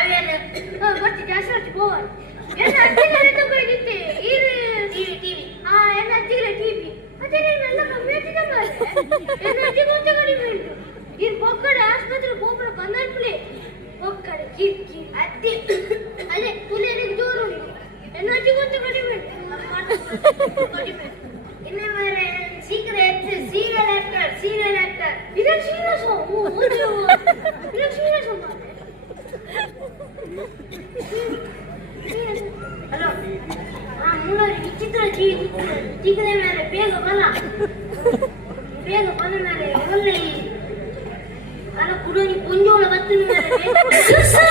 ಕಾವೇರಿ ಗೊತ್ತಿ ಜಾಸ್ತಿ ಬೋರ್ ಏನು ಅಜ್ಜಿಗೆ ತಗೊಂಡಿದ್ದೆ ಇದು ಟಿವಿ ಏನು ಅಜ್ಜಿಗೆ ಟಿವಿ ಮತ್ತೆ ನೀನೆಲ್ಲ ಕಮ್ಮಿ ಹಚ್ಚಿದ ಮಾರೆ ಏನು ಅಜ್ಜಿಗೆ ಗೊತ್ತ ಕಡಿಮೆ ಉಂಟು ಇದು ಪಕ್ಕಡೆ ಆಸ್ಪತ್ರೆ ಗೋಪುರ ಬಂದರ್ಪಲೆ ಪಕ್ಕಡೆ ಕಿರ್ಕಿ ಅತ್ತಿ ಅದೇ ತುಳಿಯರಿಗೆ ಜೋರು ಉಂಟು ಏನು ಅಜ್ಜಿಗೆ ಗೊತ್ತ ಕಡಿಮೆ ಉಂಟು ಕಡಿಮೆ ಇನ್ನ ಮಾರೆ ಸೀಕ್ರೆಟ್ ಸೀರಿಯಲ್ ಆಕ್ಟರ್ ಇದು ಸೀರಿಯಸ್ ಇದು ಸೀರಿಯಸ್ ಹಲೋ ಮುನ್ನೂರು ವಿಚಿತ್ರ ಸಿಗದೆ ಮೇಲೆ ಬೇಗ ಬಲ ಮೇಲೆ ಒಳ್ಳೆ ಅಲ್ಲ ಕುಡೋನಿ ಪುಂಜೋಳ ಬತ್ತಿನ ಮೇಲೆ